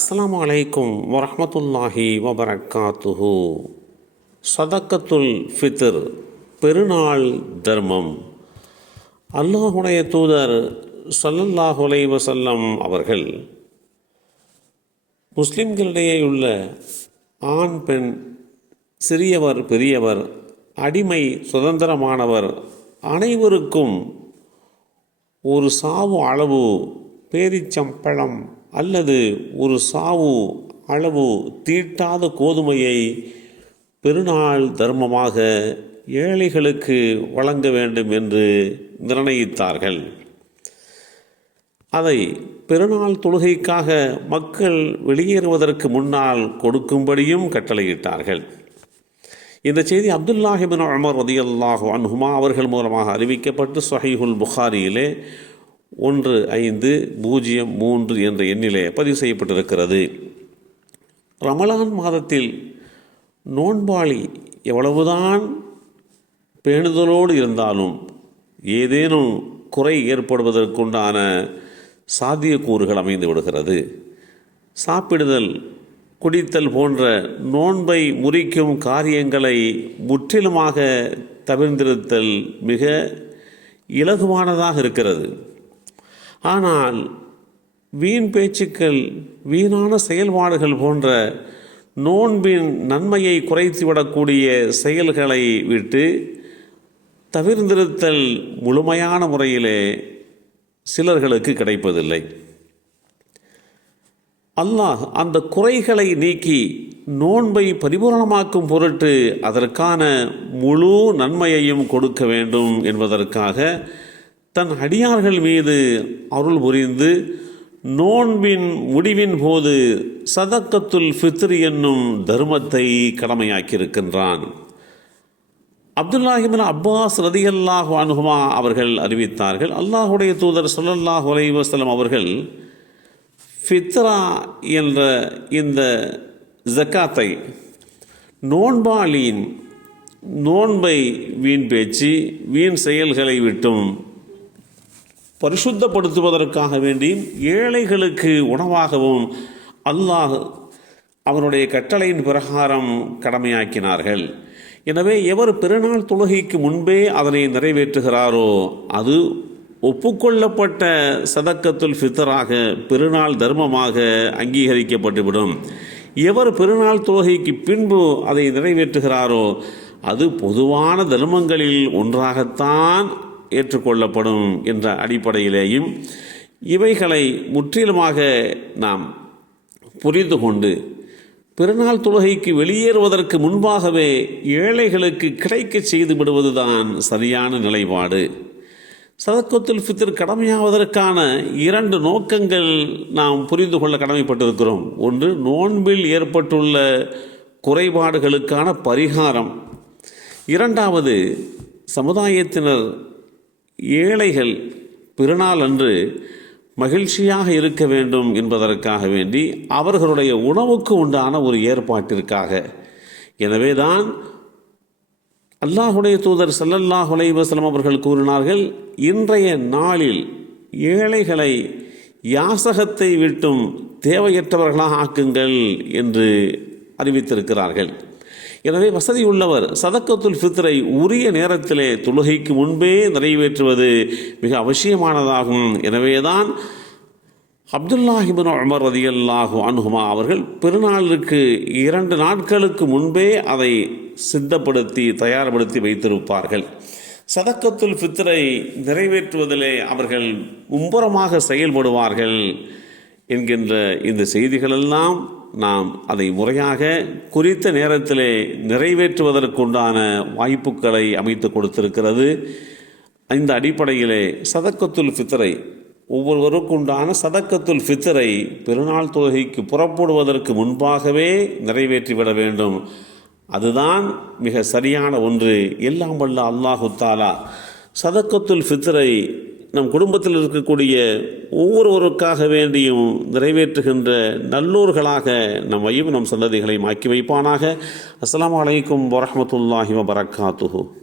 அஸ்ஸலாமு அலைக்கும் வரஹ்மத்துல்லாஹி வபரக்காத்துஹு. சதக்கத்துல் ஃபித்ர், பெருநாள் தர்மம். அல்லாஹுடைய தூதர் ஸல்லல்லாஹு அலைஹி வஸல்லம் அவர்கள் முஸ்லிம்களிடையே உள்ள ஆண் பெண், சிறியவர் பெரியவர், அடிமை சுதந்திரமானவர் அனைவருக்கும் ஒரு சாவு அளவு பேரிச்சம்பழம் அல்லது ஒரு சாவு அளவு தீட்டாத கோதுமையை பெருநாள் தர்மமாக ஏழைகளுக்கு வழங்க வேண்டும் என்று நிர்ணயித்தார்கள். அதை பெருநாள் தொழுகைக்காக மக்கள் வெளியேறுவதற்கு முன்னால் கொடுக்கும்படியும் கட்டளையிட்டார்கள். இந்த செய்தி அப்துல்லாஹ் இப்னு உமர் ரலியல்லாஹு அன்ஹுமா அவர்கள் மூலமாக அறிவிக்கப்பட்டு ஸஹீஹுல் புகாரியிலே 1503 என்ற எண்ணிலே பதிவு செய்யப்பட்டிருக்கிறது. ரமலான் மாதத்தில் நோன்பாளி எவ்வளவுதான் பேணுதலோடு இருந்தாலும் ஏதேனும் குறை ஏற்படுவதற்குண்டான சாத்தியக்கூறுகள் அமைந்து விடுகிறது. சாப்பிடுதல், குடித்தல் போன்ற நோன்பை முறிக்கும் காரியங்களை முற்றிலுமாக தவிர்த்திருத்தல் மிக இலகுவானதாக இருக்கிறது. ஆனால் வீண் பேச்சுக்கள், வீணான செயல்பாடுகள் போன்ற நோன்பின் நன்மையை குறைத்துவிடக்கூடிய செயல்களை விட்டு தவிர்த்திருத்தல் முழுமையான முறையிலே சிலர்களுக்கு கிடைப்பதில்லை. அல்லாஹ் அந்த குறைகளை நீக்கி நோன்பை பரிபூரணமாக்கும் பொருட்டு அதற்கான முழு நன்மையையும் கொடுக்க வேண்டும் என்பதற்காக தன் அடியார்கள் மீது அருள் புரிந்து நோன்பின் முடிவின் போது சதக்கத்துல் ஃபித்ர் என்னும் தர்மத்தை கடமையாக்கியிருக்கின்றான். அப்துல்லாஹ் இப்னு அப்பாஸ் ரலியல்லாஹு அன்ஹுமா அவர்கள் அறிவித்தார்கள், அல்லாஹுடைய தூதர் ஸல்லல்லாஹு அலைஹி வஸல்லம் அவர்கள் ஃபித்ரா என்ற இந்த ஜக்காத்தை நோன்பாளியின் நோன்பை வீண் பேச்சு, வீண் செயல்களை விட்டும் பரிசுத்தப்படுத்துவதற்காக வேண்டியும் ஏழைகளுக்கு உணவாகவும் அல்லாஹ் அவனுடைய கட்டளையின் பிரகாரம் கடமையாக்கினார்கள். எனவே எவர் பெருநாள் தொழுகைக்கு முன்பே அதனை நிறைவேற்றுகிறாரோ அது ஒப்புக்கொள்ளப்பட்ட சதக்கத்துல் ஃபித்ராக, பெருநாள் தர்மமாக அங்கீகரிக்கப்பட்டுவிடும். எவர் பெருநாள் தொழுகைக்கு பின்பு அதை நிறைவேற்றுகிறாரோ அது பொதுவான தர்மங்களில் ஒன்றாகத்தான் ஏற்றுக்கொள்ளப்படும் என்ற அடிப்படையிலேயும் இவைகளை முற்றிலுமாக நாம் புரிந்து கொண்டு பெருநாள் தொழுகைக்கு வெளியேறுவதற்கு முன்பாகவே ஏழைகளுக்கு கிடைக்க செய்து விடுவதுதான் சரியான நிலைப்பாடு. சதக்கத்துல் ஃபித்ர் கடமையாவதற்கான 2 நோக்கங்கள் நாம் புரிந்து கொள்ள கடமைப்பட்டிருக்கிறோம். ஒன்று, நோன்பில் ஏற்பட்டுள்ள குறைபாடுகளுக்கான பரிகாரம். 2வது, சமுதாயத்தினர் ஏழைகள் பெருநாள் அன்று மகிழ்ச்சியாக இருக்க வேண்டும் என்பதற்காக வேண்டி அவர்களுடைய உணவுக்கு உண்டான ஒரு ஏற்பாட்டிற்காக. எனவேதான் அல்லாஹுடைய தூதர் ஸல்லல்லாஹு அலைஹி வஸல்லம் அவர்கள் கூறினார்கள், இன்றைய நாளில் ஏழைகளை யாசகத்தை விட்டும் தேவையற்றவர்களாக ஆக்குங்கள் என்று அறிவித்திருக்கிறார்கள். எனவே வசதி உள்ளவர் சதக்கத்துல் ஃபித்ரை உரிய நேரத்திலே தொழுகைக்கு முன்பே நிறைவேற்றுவது மிக அவசியமானதாகும். எனவேதான் அப்துல்லாஹ் இப்னு உமர் ரலியல்லாஹு அன்ஹுமா அவர்கள் பெருநாளுக்கு 2 நாட்களுக்கு முன்பே அதை சித்தப்படுத்தி தயார்படுத்தி வைத்திருப்பார்கள். சதக்கத்துல் ஃபித்ரை நிறைவேற்றுவதிலே அவர்கள் மும்புறமாக செயல்படுவார்கள் என்கின்ற இந்த செய்திகளெல்லாம் நாம் அதை முறையாக குறித்த நேரத்திலே நிறைவேற்றுவதற்குண்டான வாய்ப்புகளை அமைத்து கொடுத்திருக்கிறது. இந்த அடிப்படையிலே சதக்கத்துல் ஃபித்ரை, ஒவ்வொருவருக்குண்டான சதக்கத்துல் ஃபித்ரை பெருநாள் தொழுகைக்கு புறப்படுவதற்கு முன்பாகவே நிறைவேற்றிவிட வேண்டும். அதுதான் மிக சரியான ஒன்று. எல்லாம் வல்ல அல்லாஹு தஆலா சதக்கத்துல் ஃபித்ரை நம் குடும்பத்தில் இருக்கக்கூடிய ஒவ்வொருவருக்காக வேண்டியும் நிறைவேற்றுகின்ற நல்லோர்களாக நம்மையும் நம் சந்ததிகளையும் ஆக்கி வைப்பானாக. அஸ்ஸலாமு அலைக்கும் வரஹ்மத்துல்லாஹி வபரக்காத்துஹு.